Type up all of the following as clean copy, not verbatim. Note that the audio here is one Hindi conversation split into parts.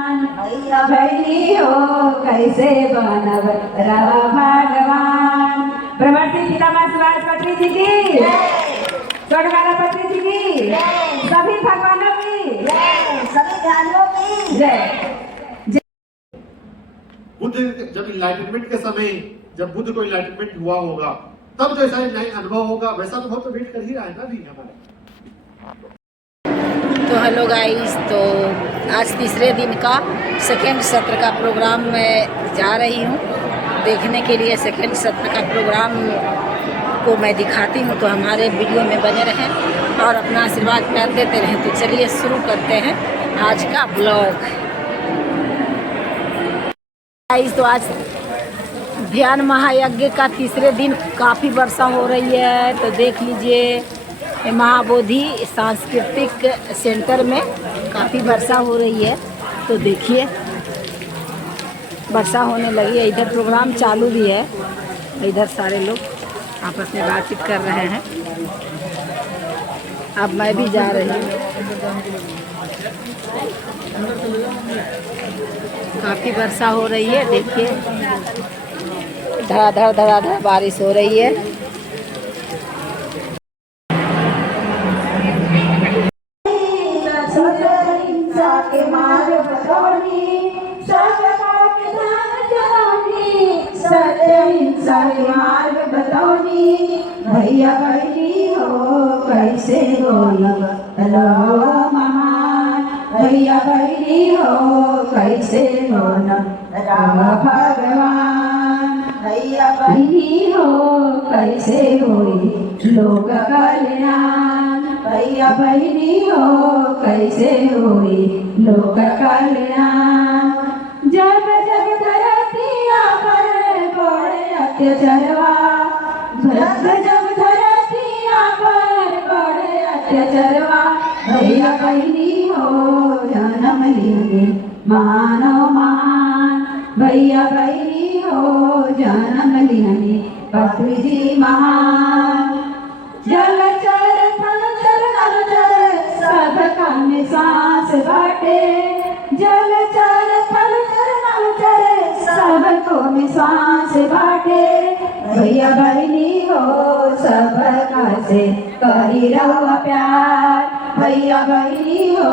भैया बहनी हो कैसे बनब रवा भगवान। प्रवर्ती पितामह सुभाष पत्री जी की, स्वर्गवाला पत्री जी की, सभी भगवानों की, सभी ध्यानों की जय। बुद्ध जब इनलाइटनमेंट के समय, जब बुद्ध को इनलाइटनमेंट हुआ होगा, तब जैसा नया अनुभव होगा वैसा अनुभव तो वेट कर ही रहा है ना भी हमारे। तो हेलो गाइस, तो आज तीसरे दिन का सेकेंड सत्र का प्रोग्राम मैं जा रही हूँ देखने के लिए। सेकेंड सत्र का प्रोग्राम को मैं दिखाती हूँ, तो हमारे वीडियो में बने रहें और अपना आशीर्वाद प्यार देते रहें। तो चलिए शुरू करते हैं आज का ब्लॉग। गाइस, तो आज ध्यान महायज्ञ का तीसरे दिन काफ़ी वर्षा हो रही है। तो देख लीजिए महाबोधि सांस्कृतिक सेंटर में काफ़ी वर्षा हो रही है। तो देखिए वर्षा होने लगी है। इधर प्रोग्राम चालू भी है, इधर सारे लोग आपस में बातचीत कर रहे हैं। अब मैं भी जा रही हूँ। काफ़ी वर्षा हो रही है, देखिए धड़ाधड़ बारिश हो रही है। मार्ग बताओनी भैया बहनी हो कैसे बोलब रवा महान। भैया बहनी हो कैसे बोलब रवा भगवान। भैया बहनी हो कैसे होई लोक कल्याण। भैया बहनी हो कैसे होई लोक कल्याण। जब जब धरतिया पर पड़े अत्याचारवा, जब जब धरतिया पर पड़े अत्याचारवा, भैया बहनी हो जन्म लिए मानो महान। भैया बहनी हो जन्म लिए पत्री जी महान। जल चर थल चर नल चर सब का में सांस बाटे। जल चर थल चर नल चर सब को में सांस बाटे। भैया बहनी हो सब का से करी रवा प्यार। भैया बहनी हो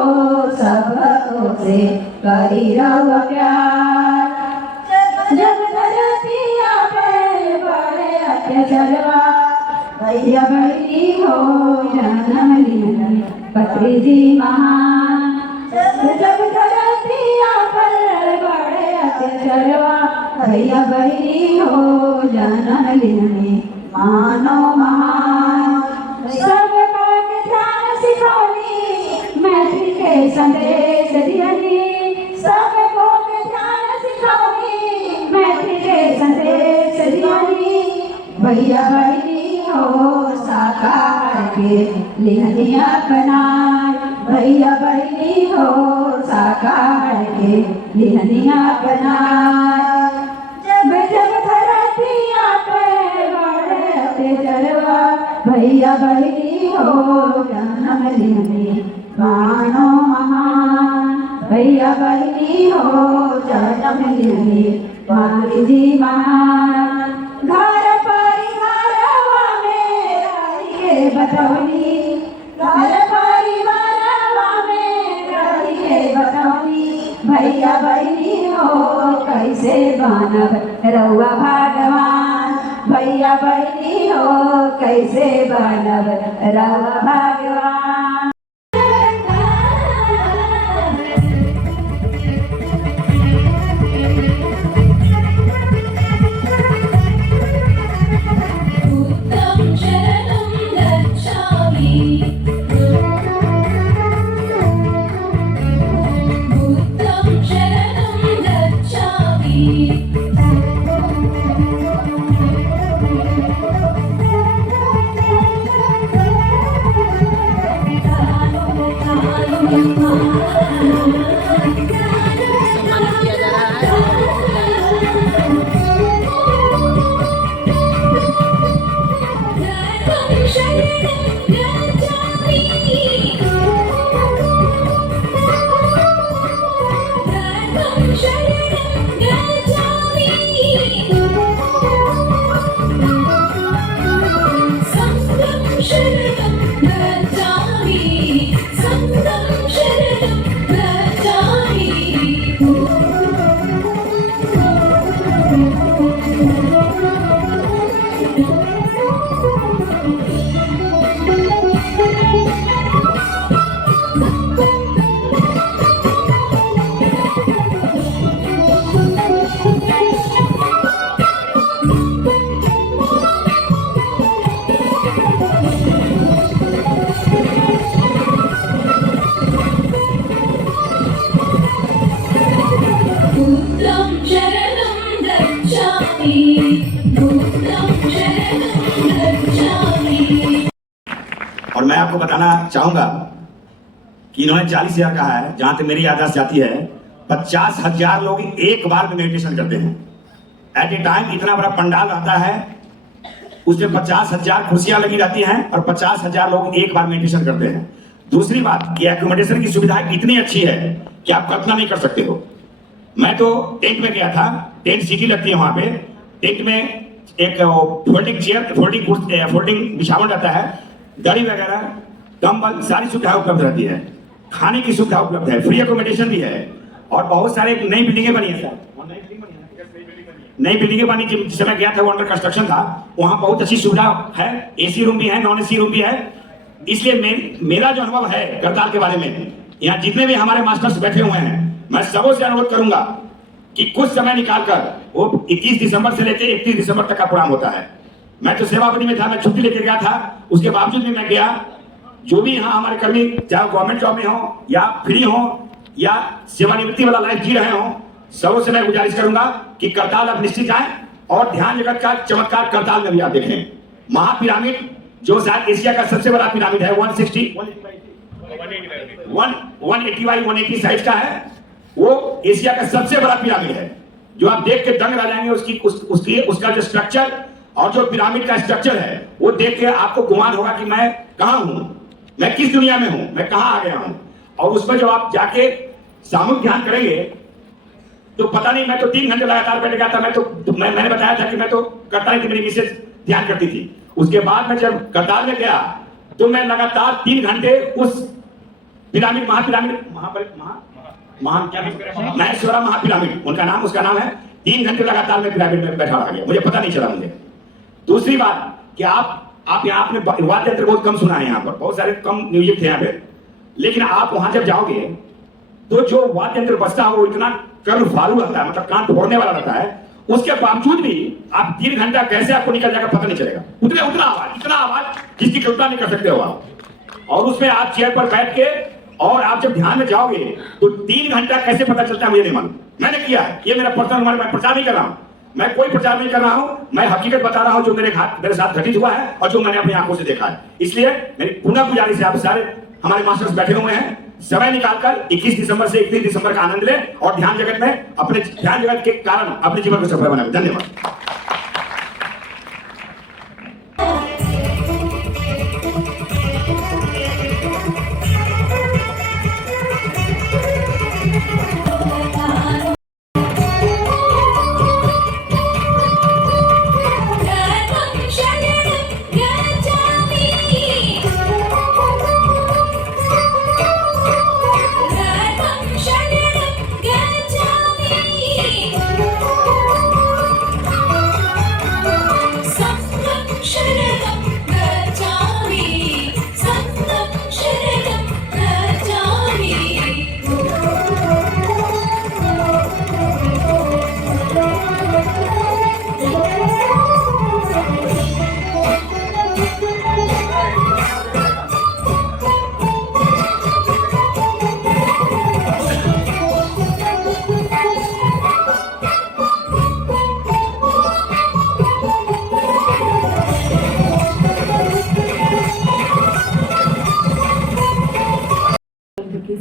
सब को से करी रवा प्यार। जब धरतिया पे पड़े अत्याचारवा, भैया बहनी हो जन्म लिए पत्री जी महान। जब धरतिया पर पड़े अत्याचारवा, भैया बहनी हो जन्म लिए मानो महान। सब बात ध्यान सिखौनी मैत्री के संदेश दियनी। सब बात ध्यान सिखौनी मैत्री के संदेश दियनी। भैया बहनी हो साकार के लिहनिया बनाए। भैया बहनी हो साकार के लिहनिया बनाए। जब जब धरतिया पे बड़े अत्याचारवा, भैया बहनी हो जन्म लिए मानो महान। भैया बहनी हो जन्म लिए पत्री जी महान। घर परिवारवा में रही के बतौनी, घर परिवारवा में रही के बतौनी। भैया बहनी हो कैसे बनब रवा भगवान। भैया बहनी हो कैसे बनब रवा भगवान। बुद्धं शरणं गच्छामि बुद्धं शरणं गच्छामि। और मैं आपको बताना चाहूंगा कि इन्होंने 40,000 कहा है, जहां तक मेरी याददाश्त जाती है 50,000 लोग एक बार में मेडिटेशन करते हैं। एट ए टाइम इतना बड़ा पंडाल आता है, उसमें 50,000 कुर्सियां लगी रहती हैं और 50,000 लोग एक बार मेडिटेशन करते हैं। दूसरी बात कि एकोमोडेशन की सुविधा इतनी अच्छी है कि आप कल्पना नहीं कर सकते हो। मैं तो टेंट में गया था, टेंट सिटी लगती है वहां पे, टेंट में एक फोल्डिंग चेयर, फोल्डिंग बिछावन रहता है, दरी वगैरह, कंबल, सारी सुविधा उपलब्ध रहती है, खाने की सुविधा उपलब्ध है, फ्री एकोमोडेशन भी है और बहुत सारे नई बिल्डिंगें बनी है सर। नई बिल्डिंगें बनी, जिस समय गया था वो अंडर कंस्ट्रक्शन था, वहां बहुत अच्छी सुविधा है, एसी रूम भी है, नॉन एसी रूम भी है। इसलिए मेरा जो अनुभव है करताल के बारे में, यहाँ जितने भी हमारे मास्टर्स बैठे हुए हैं, मैं सबों से अनुरोध करूंगा कि कुछ समय निकालकर, वो 21 दिसंबर से लेकर 31 दिसंबर तक का प्रोग्राम होता है। मैं तो सेवावधि में था, मैं छुट्टी लेकर गया था, उसके बावजूद भी मैं गया। जो भी यहाँ हमारे कर्मी, चाहे गवर्नमेंट जॉब में हो या फ्री हो या सेवानिवृत्ति वाला लाइफ जी रहे हो, सबों से मैं गुजारिश करूंगा कि करताल आप निश्चित जाएं और ध्यान जगत का चमत्कार करताल में भी आप देखें। महापिरामिड जो शायद एशिया का सबसे बड़ा पिरामिड है, 180 साइज का है, वो एशिया का सबसे बड़ा पिरामिड है, जो आप देख के दंग रह जाएंगे। उसका जो स्ट्रक्चर और जो पिरामिड का स्ट्रक्चर है, वो देख के आपको गुमान होगा कि मैं कहां हूं, मैं किस दुनिया में हूं, मैं कहां आ गया हूं। और उसमें जो आप जाके सामूहिक ध्यान करेंगे तो पता नहीं, मैं तो 3 घंटे लगातार बैठ गया था। मैंने बताया था कि मैं तो करता नहीं थी, मेरी मिसेज ध्यान करती थी। उसके बाद मैं जब करताल में गया तो मैं लगातार 3 घंटे उस पिरामिड, महेश्वरा महापिरामिड उसका नाम है, 3 घंटे लगातार मैं पिरामिड में बैठा रह गया, मुझे पता नहीं चला मुझे। दूसरी बात कि आप यहाँ आपने वाद्य यंत्र बहुत कम सुना है, यहाँ पर बहुत सारे कम म्यूजिक थे यहाँ पे, लेकिन आप वहां जब जाओगे तो जो वाद्य यंत्र बजता है वो इतना कर्णफालू रहता है, मतलब कान फोड़ने वाला रहता है। उसके बावजूद भी आप 3 घंटा कैसे आपको निकल जाएगा पता नहीं चलेगा। इतना आवाज जिसकी कल्पना नहीं कर सकते हो आप। और उसमें आप चेयर पर बैठ के और आप जब ध्यान में जाओगे तो 3 घंटा कैसे पता चलता है मुझे नहीं मालूम। मैंने किया है, ये मेरा पर्सनल, मैं प्रचार नहीं कर रहा हूं, मैं कोई प्रचार नहीं कर रहा हूं, मैं हकीकत बता रहा हूं जो मेरे साथ घटित हुआ है और जो मैंने अपनी आंखों से देखा है। इसलिए मेरी पुनः गुजारिश है, आप सारे हमारे मास्टर्स बैठे हुए हैं, समय निकालकर 21 दिसंबर से 31 दिसंबर का आनंद लें और ध्यान जगत में अपने ध्यान जगत के कारण अपने जीवन को सफल बनाएं। धन्यवाद।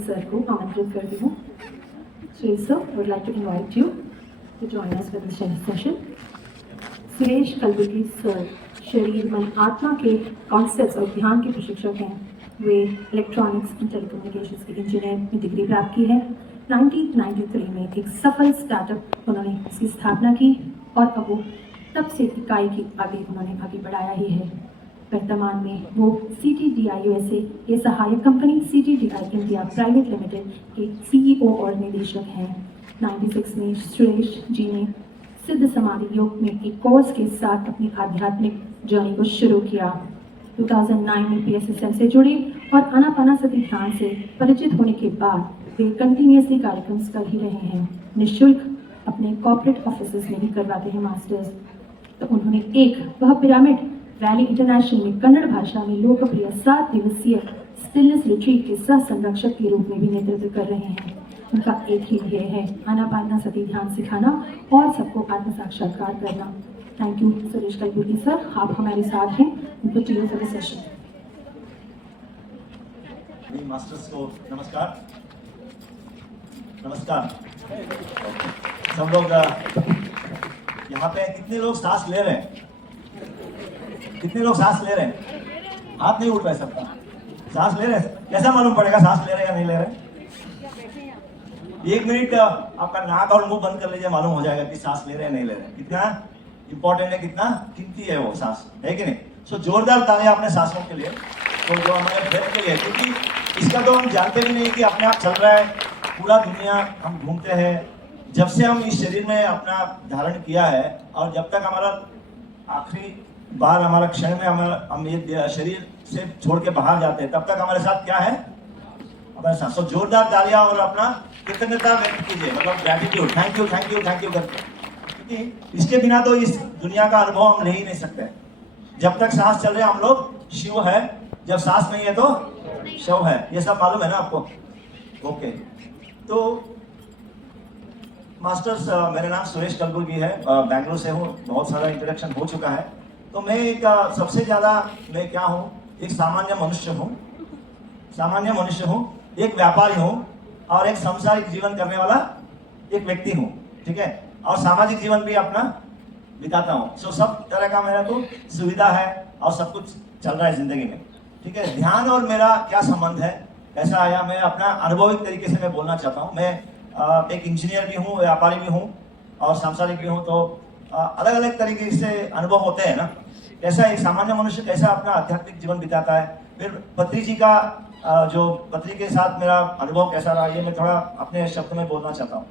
सर को आमंत्रित करती हूँ। So, sir, I would like to invite you to join us for this session. Suresh Kalburgi sir शरीर मन आत्मा के कॉन्सेप्ट्स और ध्यान के प्रशिक्षक हैं। वे इलेक्ट्रॉनिक्स एंड टेलीकम्युनिकेशंस के इंजीनियर में डिग्री प्राप्त की है। 1993 में एक सफल स्टार्टअप उन्होंने इसकी स्थापना की और अब वो तब से इकाई की उन्होंने आगे बढ़ाया ही है। वर्तमान में वो CTDI USA के सहायक company CTDI India private limited के CEO और निदेशक हैं। 96 में सुरेश जी ने सिद्ध समाधि योग में के कोर्स के साथ अपनी आध्यात्मिक जर्नी को शुरू किया। 2009 में PSSM से जुड़े और आनापानासति ध्यान से परिचित होने के बाद वे कंटिन्यूसली कार्यक्रम कर ही रहे हैं। निःशुल्क अपने कॉर्पोरेट ऑफिसेज में भी करवाते हैं मास्टर्स। तो उन्होंने वह पिरामिड वैली इंटरनेशनल में कन्नड़ भाषा में लोकप्रिय 7 दिवसीय स्टिलनेस रिट्रीट के सह संरक्षक के रूप में भी नेतृत्व कर रहे हैं। उनका एक ही ध्येय है आनापानसति ध्यान सिखाना और सबको आत्म साक्षात्कार करना। Thank you Suresh Kalburgi sir, आप हमारे साथ हैं। Good to you for the session. Masters को नमस्कार। नमस्कार सब लोग। यहाँ पे कितने लोग सांस ले रहे हैं? कितने लोग सांस ले रहे हैं? हाथ नहीं उठ रहा है सबका। सांस ले रहे हैं? कैसा मालूम पड़ेगा सांस ले रहे हैं या नहीं ले रहे? 1 मिनट आपका नाक और मुंह बंद कर लीजिए, मालूम हो जाएगा कि सांस ले रहे हैं नहीं ले रहे हैं। कितना इंपॉर्टेंट है, कितना कीमती है वो सांस, है कि नहीं? सो जोरदार तालियां अपने सांसों के लिए, तो जो हमारे ब्रेथ के लिए, क्योंकि इसका तो हम जानते भी नहीं कि अपने आप चल रहा है। पूरा दुनिया हम घूमते हैं। जब से हम इस शरीर में अपना धारण किया है और जब तक हमारा आखिरी बार हमारा क्षण में हम ये शरीर से छोड़ के बाहर जाते हैं, तब तक हमारे साथ क्या है? हमारे साथ। सो जोरदार तालियां और अपना कृतज्ञता व्यक्त कीजिए, मतलब gratitude, thank you thank you thank you करके, क्योंकि इसके बिना तो इस दुनिया का अनुभव हम ले ही नहीं सकते। जब तक सांस चल रहे हैं हम लोग शिव है, जब सांस नहीं है तो शव है। ये सब मालूम है ना आपको? ओके। तो मास्टर्स, मेरा नाम सुरेश कलबुर्गी है, बेंगलुरु से हूँ। बहुत सारा इंट्रोडक्शन हो चुका है। तो मैं एक सबसे ज़्यादा मैं क्या हूँ? एक सामान्य मनुष्य हूँ। सामान्य मनुष्य हूँ, एक व्यापारी हूँ और एक सांसारिक जीवन करने वाला एक व्यक्ति हूँ, ठीक है? और सामाजिक जीवन भी अपना बिताता हूँ। सो सब तरह का मेरा तो सुविधा है और सब कुछ चल रहा है जिंदगी में, ठीक है? ध्यान और मेरा क्या संबंध है, ऐसा आया, मैं अपना अनुभविक तरीके से मैं बोलना चाहता हूँ। मैं एक इंजीनियर भी हूँ, व्यापारी भी हूँ और सांसारिक भी हूँ। तो अलग अलग तरीके से अनुभव होते हैं ना। कैसा एक सामान्य मनुष्य कैसा अपना आध्यात्मिक जीवन बिताता है, फिर पत्री जी का जो पत्री के साथ मेरा अनुभव कैसा रहा, ये मैं थोड़ा अपने शब्द में बोलना चाहता हूँ।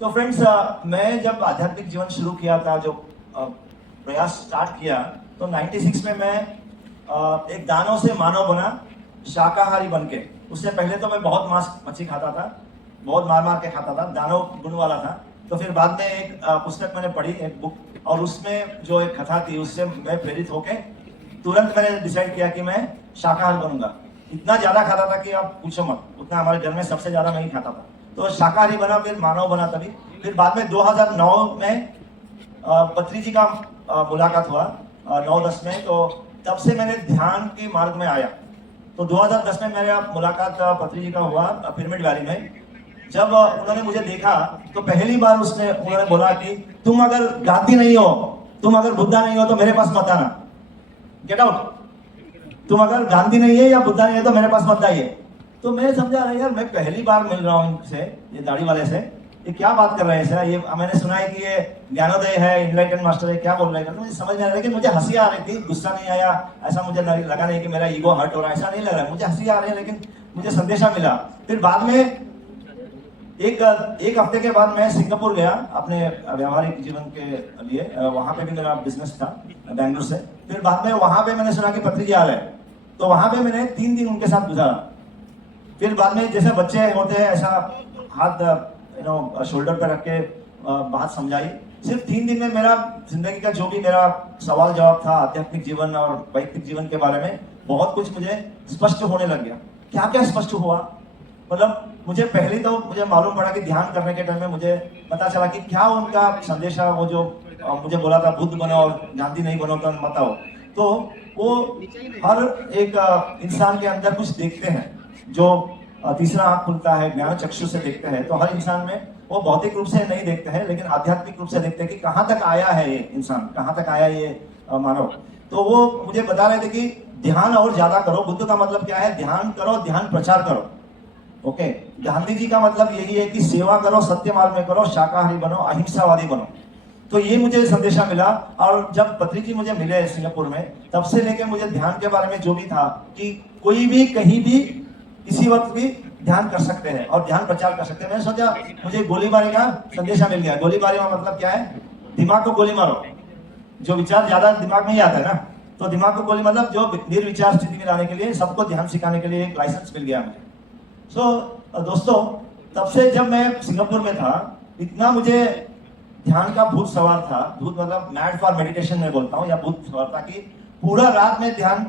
तो फ्रेंड्स, मैं जब आध्यात्मिक जीवन शुरू किया था, जो प्रयास स्टार्ट किया, तो 96 में मैं एक दानव से मानव बना, शाकाहारी बन के। उससे पहले तो मैं बहुत मांस मच्छी खाता था, बहुत मार मार के खाता था, दानव गुण वाला था। तो फिर बाद में एक पुस्तक मैंने पढ़ी, एक बुक, और उसमें जो एक कथा थी उससे मैं प्रेरित होके तुरंत मैंने डिसाइड किया कि मैं शाकाहार बनूंगा। इतना ज़्यादा खाता था कि आप पूछो मत, उतना हमारे घर में सबसे ज़्यादा मैं ही खाता था। तो शाकाहारी बना, फिर मानव बना तभी। फिर बाद में 2009 में पत्री जी का मुलाकात हुआ, 9-10 में। तो तब से मैंने ध्यान के मार्ग में आया। तो 2010 में मेरा मुलाकात पत्री जी का हुआ पिरामिड वैली में। जब उन्होंने मुझे देखा तो पहली बार उन्होंने बोला कि तुम अगर गांधी नहीं हो, तुम अगर बुद्धा नहीं हो तो मेरे पास मत आना, गेट आउट। तुम अगर गांधी नहीं है या बुद्धा नहीं है तो मेरे पास मत आइए। तो मैं समझा रहा यार, मैं पहली बार मिल रहा हूँ इनसे, ये दाढ़ी वाले से, ये क्या बात कर रहे हैं सर? ये मैंने सुना है कि ये ज्ञानोदय है, इनलाइटन मास्टर है, क्या बोल रहे हैं? तो मुझे समझ में आ रहा है, लेकिन मुझे हंसी आ रही थी, गुस्सा नहीं आया। ऐसा मुझे लगा नहीं कि मेरा ईगो हर्ट हो रहा है, ऐसा नहीं लग रहा है। मुझे हंसी आ रही है, लेकिन मुझे संदेशा मिला। फिर बाद में एक हफ्ते के बाद मैं सिंगापुर गया अपने व्यावहारिक जीवन के लिए। वहाँ पे भी मेरा बिजनेस था बेंगलुरु से। फिर बाद में वहाँ पे मैंने सुना कि पत्री जी आ रहे हैं, तो वहाँ पे मैंने 3 दिन उनके साथ गुजारा। फिर बाद में जैसे बच्चे होते हैं, ऐसा हाथ शोल्डर पे रख के बात समझाई। सिर्फ 3 दिन में मेरा जिंदगी का जो भी मेरा सवाल जवाब था आध्यात्मिक जीवन और वैयक्तिक जीवन के बारे में, बहुत कुछ मुझे स्पष्ट होने लग गया। क्या क्या स्पष्ट हुआ, मतलब मुझे पहले तो मुझे मालूम पड़ा कि ध्यान करने के टाइम में मुझे पता चला कि क्या उनका संदेशा, वो जो मुझे बोला था बुद्ध बनो और गांधी नहीं बनो तो मत आओ। तो वो हर एक इंसान के अंदर कुछ देखते हैं, जो तीसरा आंख खुलता है, ज्ञान चक्षु से देखते हैं। तो हर इंसान में वो भौतिक रूप से नहीं देखते हैं, लेकिन आध्यात्मिक रूप से देखते हैं कि कहाँ तक आया है ये इंसान, कहाँ तक आया ये मानव। तो वो मुझे बता रहे थे कि ध्यान और ज्यादा करो। बुद्ध का मतलब क्या है? ध्यान करो, ध्यान प्रचार करो। ओके, गांधी जी का मतलब यही है कि सेवा करो, सत्य मार्ग में करो, शाकाहारी बनो, अहिंसावादी बनो। तो ये मुझे संदेशा मिला। और जब पत्री जी मुझे मिले सिंगापुर में, तब से लेके मुझे ध्यान के बारे में जो भी था कि कोई भी कहीं भी किसी वक्त भी ध्यान कर सकते हैं और ध्यान प्रचार कर सकते हैं। मैंने सोचा मुझे गोलीबारी का संदेशा मिल गया। गोलीबारी का मतलब क्या है? दिमाग को गोली मारो। जो विचार ज्यादा दिमाग में ही आता है ना, तो दिमाग को गोली मतलब जो निर्विचार स्थिति में लाने के लिए, सबको ध्यान सिखाने के लिए एक लाइसेंस मिल गया मुझे। दोस्तों, तब से जब मैं सिंगापुर में था, इतना मुझे ध्यान का भूत सवार था। भूत मतलब मैड फॉर मेडिटेशन में बोलता हूँ, या भूत सवार था कि पूरा रात में ध्यान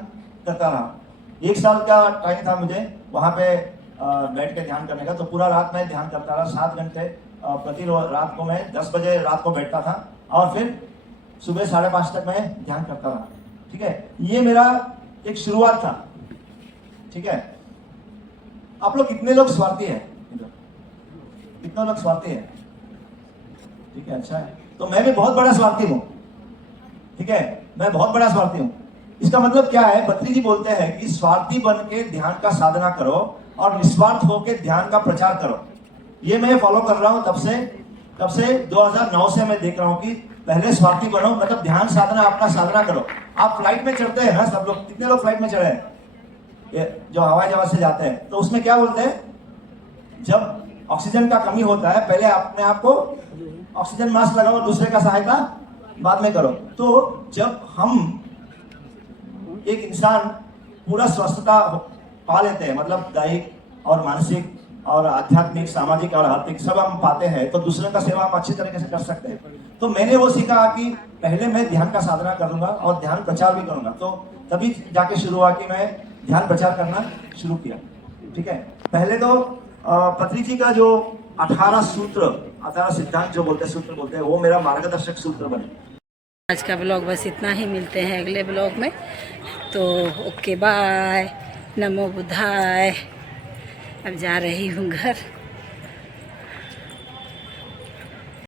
करता रहा। 1 साल का टाइम था मुझे वहाँ पे बैठ के ध्यान करने का। तो पूरा रात में ध्यान करता रहा, 7 घंटे प्रति रात को। मैं 10 बजे रात को बैठता था और फिर सुबह 5:30 तक मैं ध्यान करता रहा। ठीक है, ये मेरा एक शुरुआत था। ठीक है, आप लोग कितने लोग स्वार्थी हैं? कितने लोग स्वार्थी हैं? ठीक है, अच्छा है। तो मैं भी बहुत बड़ा स्वार्थी हूँ। ठीक है, मैं बहुत बड़ा स्वार्थी हूँ। इसका मतलब क्या है? पत्री जी बोलते हैं कि स्वार्थी बन के ध्यान का साधना करो और निस्वार्थ होकर ध्यान का प्रचार करो। ये मैं फॉलो कर रहा हूँ तब से 2009 से मैं देख रहा हूँ कि पहले स्वार्थी बनो, मतलब ध्यान साधना, अपना साधना करो। आप फ्लाइट में चढ़ते हैं ना, सब लोग, कितने लोग फ्लाइट में चढ़े हैं? जो हवाई जहाज से जाते हैं, तो उसमें क्या बोलते हैं? जब ऑक्सीजन का कमी होता है, पहले अपने आप को ऑक्सीजन मास्क लगाओ, दूसरे का सहायता बाद में करो। तो जब हम एक इंसान पूरा स्वस्थता पा लेते हैं, मतलब दैहिक और मानसिक और आध्यात्मिक, सामाजिक और आर्थिक सब हम पाते हैं, तो दूसरे का सेवा हम अच्छी तरीके से कर सकते हैं। तो मैंने वो सीखा कि पहले मैं ध्यान का साधना करूंगा और ध्यान प्रचार भी करूंगा। तो तभी जाके शुरू हुआ कि मैं ध्यान प्रचार करना शुरू किया। ठीक है, पहले तो पत्री जी का जो 18 सिद्धांत जो बोलते हैं, सूत्र बोलते हैं, वो मेरा मार्गदर्शक सूत्र बने। आज का ब्लॉग बस इतना ही, मिलते हैं अगले ब्लॉग में। तो ओके, बाय, नमो बुद्धाय। अब जा रही हूँ घर।